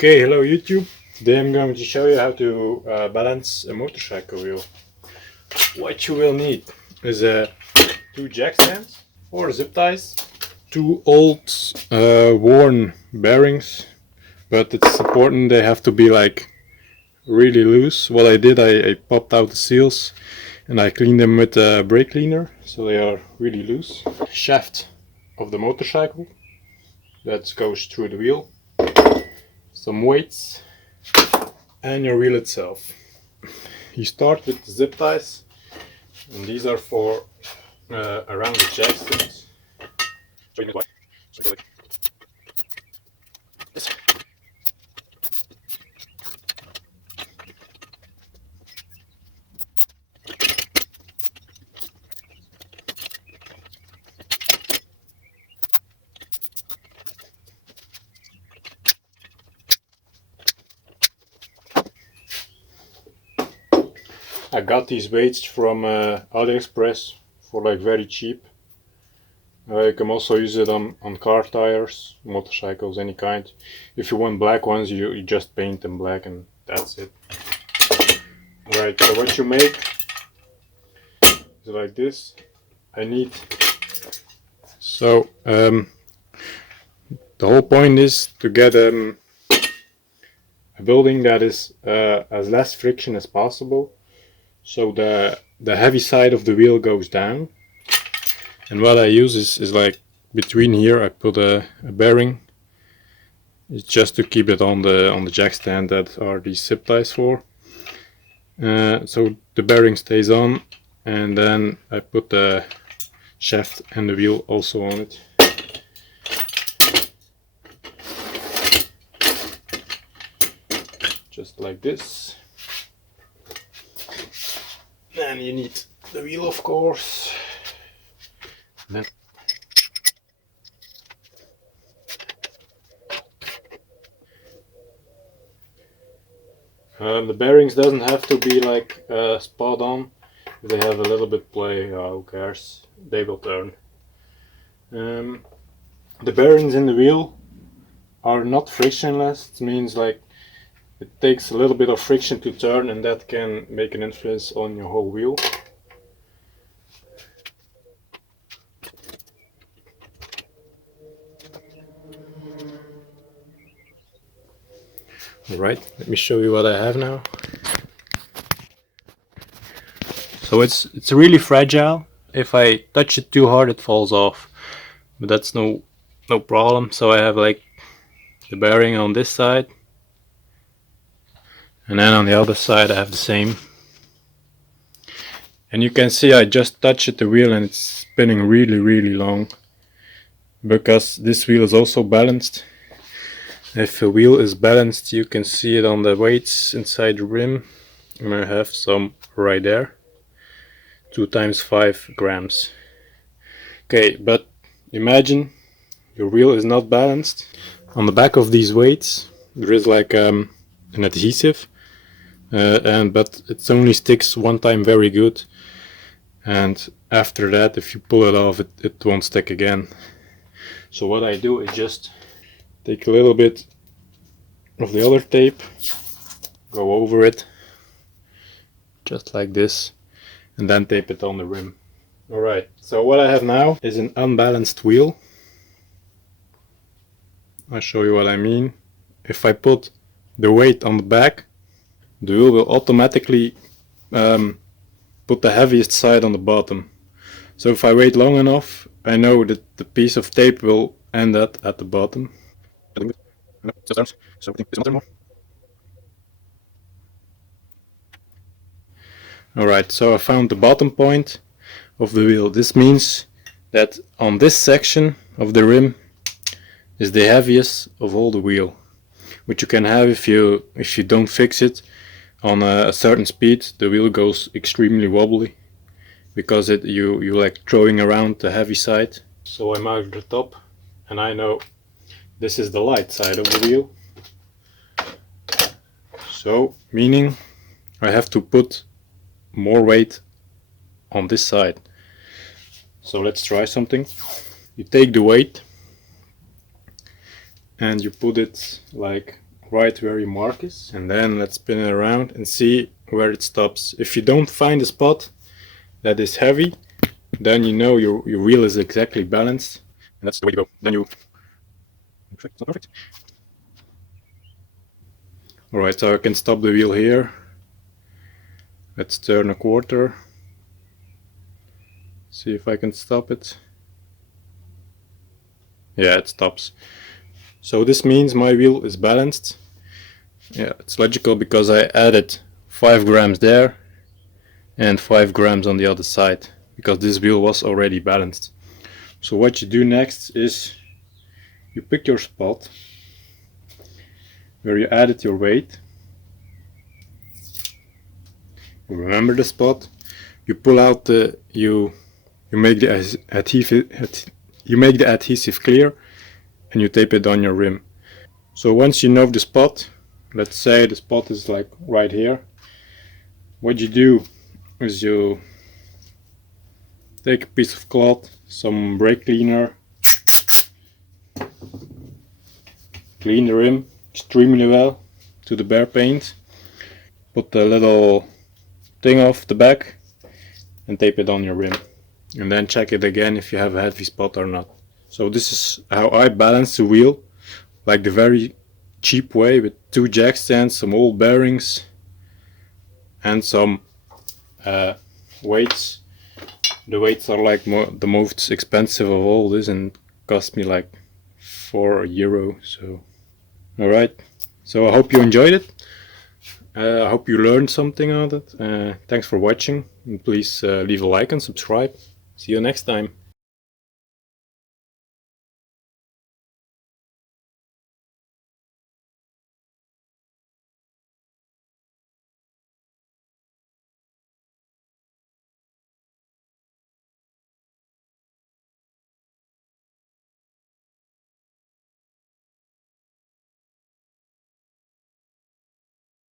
Okay, hello YouTube. Today I'm going to show you how to balance a motorcycle wheel. What you will need is two jack stands, 4 zip ties, two old worn bearings, but it's important they have to be like really loose. What I did, I popped out the seals and I cleaned them with a brake cleaner so they are really loose. Shaft of the motorcycle that goes through the wheel, some weights, and your wheel itself. You start with the zip ties, and these are for around the jack stands. I got these weights from AliExpress for like very cheap. You can also use it on car tires, motorcycles, any kind. If you want black ones, you just paint them black and that's it. Alright, so what you make is like this. I need... So, the whole point is to get a building that is as less friction as possible. So the heavy side of the wheel goes down, and what I use is like between here I put a bearing. It's just to keep it on the jack stand that are these zip ties for. So the bearing stays on, and then I put the shaft and the wheel also on it. Just like this. And you need the wheel, of course. Then the bearings doesn't have to be like spot on. If they have a little bit play, who cares? They will turn. The bearings in the wheel are not frictionless. It means like it takes a little bit of friction to turn, and that can make an influence on your whole wheel. Alright, let me show you what I have now. So it's really fragile. If I touch it too hard it falls off, but that's no problem. So I have like the bearing on this side, and then on the other side I have the same. And you can see I just touched the wheel and it's spinning really long, because this wheel is also balanced. If a wheel is balanced, you can see it on the weights inside the rim, and I have some right there, 2 times 5 grams. Okay, but imagine your wheel is not balanced. On the back of these weights there is like an adhesive, but it only sticks one time very good, and after that if you pull it off it won't stick again. So what I do is just take a little bit of the other tape, go over it just like this, and then tape it on the rim. Alright, so what I have now is an unbalanced wheel. I'll show you what I mean. If I put the weight on the back, the wheel will automatically put the heaviest side on the bottom. So if I wait long enough, I know that the piece of tape will end up at the bottom. Alright, so I found the bottom point of the wheel. This means that on this section of the rim is the heaviest of all the wheel, which you can have if you don't fix it on a certain speed. The wheel goes extremely wobbly because you like throwing around the heavy side. So I marked the top, and I know this is the light side of the wheel. So meaning I have to put more weight on this side. So let's try something. You take the weight and you put it like right where your mark is, and then let's spin it around and see where it stops. If you don't find a spot that is heavy, then you know your wheel is exactly balanced, and that's the way to go. Then you... Perfect, it's not perfect. Alright, so I can stop the wheel here. Let's turn a quarter. See if I can stop it. Yeah, it stops. So this means my wheel is balanced. Yeah, it's logical because I added 5 grams there and 5 grams on the other side, because this wheel was already balanced. So what you do next is you pick your spot where you added your weight. You remember the spot. You pull out the you make the adhesive clear, and you tape it on your rim. So once you know the spot, let's say the spot is like right here, what you do is you take a piece of cloth, some brake cleaner, clean the rim extremely well to the bare paint, put the little thing off the back and tape it on your rim, and then check it again if you have a heavy spot or not. So this is how I balance the wheel, like the very cheap way, with 2 jack stands, some old bearings and some weights. The weights are like the most expensive of all this, and cost me like €4. So alright, so I hope you enjoyed it. I hope you learned something out of it. Thanks for watching, and please leave a like and subscribe. See you next time.